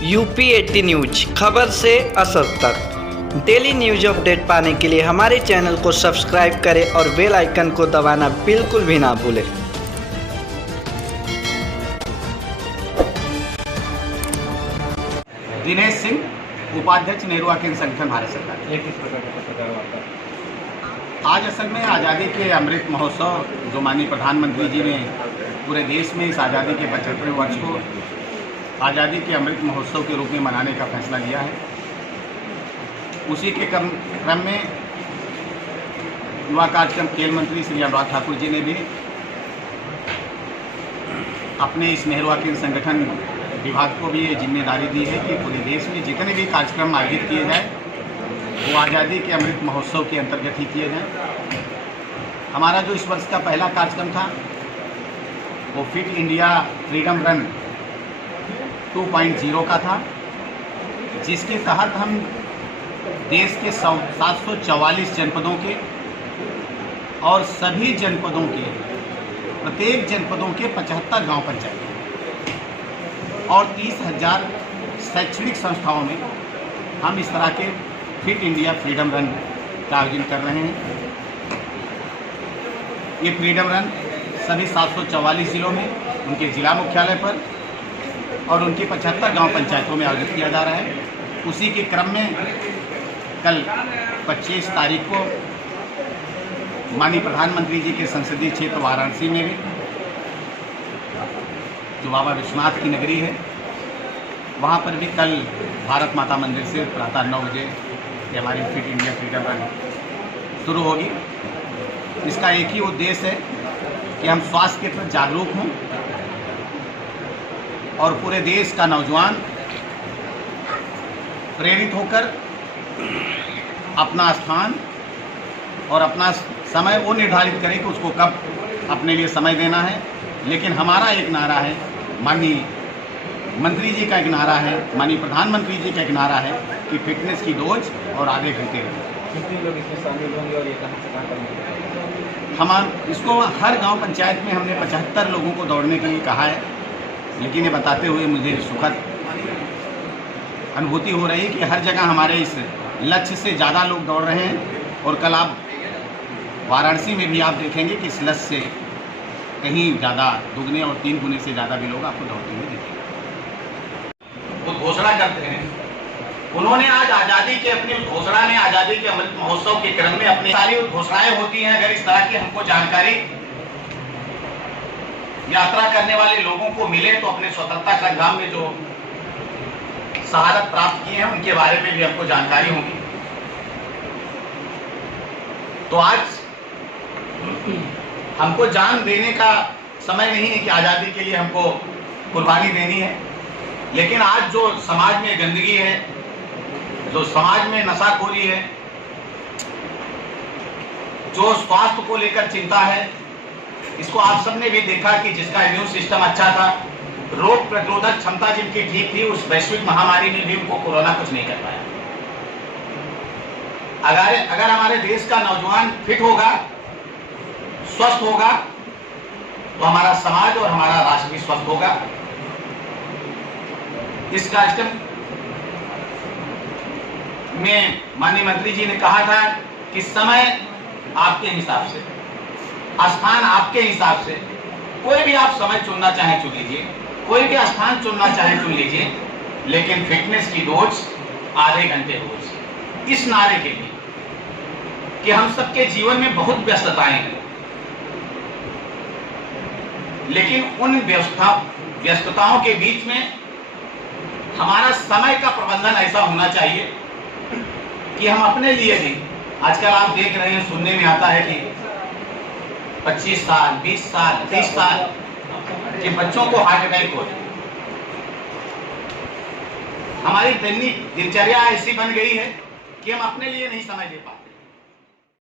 UP 80 news, खबर से असर तक। डेली न्यूज अपडेट पाने के लिए हमारे चैनल को सब्सक्राइब करें और बेल आइकन को दबाना बिल्कुल भी ना भूलें। दिनेश सिंह, उपाध्यक्ष नेहरू केंद्र संगठन भारत सरकार। आज असल में आज़ादी के अमृत महोत्सव जो माननीय प्रधानमंत्री जी ने पूरे देश में इस आज़ादी के 75वें वर्ष को आज़ादी के अमृत महोत्सव के रूप में मनाने का फैसला लिया है, उसी के क्रम में युवा कार्यक्रम खेल मंत्री श्री अनुराग ठाकुर जी ने भी अपने इस नेहरू केंद्र संगठन विभाग को भी ये जिम्मेदारी दी है कि पूरे देश में जितने भी कार्यक्रम आयोजित किए जाए वो आज़ादी के अमृत महोत्सव के अंतर्गत ही किए जाएं। हमारा जो इस वर्ष का पहला कार्यक्रम था वो फिट इंडिया फ्रीडम रन 2.0 का था, जिसके तहत हम देश के 744 जनपदों के और सभी जनपदों के प्रत्येक जनपदों के 75 गांव पंचायत और 30,000 शैक्षणिक संस्थाओं में हम इस तरह के फिट इंडिया फ्रीडम रन का आयोजन कर रहे हैं। ये फ्रीडम रन सभी 744 जिलों में उनके जिला मुख्यालय पर और उनके 75 गांव पंचायतों में आयोजित किया जा रहा है। उसी के क्रम में कल 25 तारीख को माननीय प्रधानमंत्री जी के संसदीय क्षेत्र वाराणसी में भी, जो बाबा विश्वनाथ की नगरी है, वहाँ पर भी कल भारत माता मंदिर से प्रातः 9 बजे हमारी फिट इंडिया फ्रीडम रन शुरू होगी। इसका एक ही उद्देश्य है कि हम स्वास्थ्य के प्रति जागरूक हों और पूरे देश का नौजवान प्रेरित होकर अपना स्थान और अपना समय वो निर्धारित करे कि उसको कब अपने लिए समय देना है। लेकिन हमारा एक नारा है, माननीय मंत्री जी का एक नारा है, माननीय प्रधानमंत्री जी का एक नारा है कि फिटनेस की डोज और आधे घंटे रहें। कितने लोग इसमें शामिल होंगे और ये कहाँ से कहाँ करेंगे? हम इसको हर गांव पंचायत में हमने 75 लोगों को दौड़ने के लिए कहा है, लेकिन ये बताते हुए मुझे सुखद अनुभूति हो रही है कि हर जगह हमारे इस लक्ष्य से ज़्यादा लोग दौड़ रहे हैं। और कल आप वाराणसी में भी आप देखेंगे कि इस लक्ष्य से कहीं ज़्यादा, दुगने और 3 गुने से ज़्यादा भी लोग आपको दौड़ते हुए दिखेंगे। तो घोषणा करते हैं, उन्होंने आज आज़ादी के अपनी घोषणा ने आज़ादी के अमृत महोत्सव के क्रम में अपनी सारी घोषणाएं होती हैं। अगर इस तरह की हमको जानकारी यात्रा करने वाले लोगों को मिले तो अपने स्वतंत्रता संग्राम में जो शहादत प्राप्त किए हैं उनके बारे में भी हमको जानकारी होगी। तो आज हमको जान देने का समय नहीं है कि आज़ादी के लिए हमको कुर्बानी देनी है, लेकिन आज जो समाज में गंदगी है, जो समाज में नशाखोरी है, जो स्वास्थ्य को लेकर चिंता है, इसको आप सबने भी देखा कि जिसका इम्यून सिस्टम अच्छा था, रोग प्रतिरोधक क्षमता जिनकी ठीक थी, उस वैश्विक महामारी में भी उनको कोरोना कुछ नहीं कर पाया। अगर हमारे देश का नौजवान फिट होगा, स्वस्थ होगा, तो हमारा समाज और हमारा राष्ट्र भी स्वस्थ होगा। इस कार्यक्रम में माननीय मंत्री जी ने कहा था कि समय आपके हिसाब से, स्थान आपके हिसाब से, कोई भी आप समय चुनना चाहे चुन लीजिए, कोई भी स्थान चुनना चाहे चुन लीजिए, लेकिन फिटनेस की डोज आधे घंटे रोज। इस नारे के लिए कि हम सबके जीवन में बहुत व्यस्तताएं हैं, लेकिन उन व्यस्तताओं के बीच में हमारा समय का प्रबंधन ऐसा होना चाहिए कि हम अपने लिए भी, आजकल आप देख रहे हैं, सुनने में आता है कि 25 साल, 20 साल, 30 साल के बच्चों को हार्ट अटैक हो। हमारी दैनिक दिनचर्या ऐसी बन गई है कि हम अपने लिए नहीं समय दे पाते।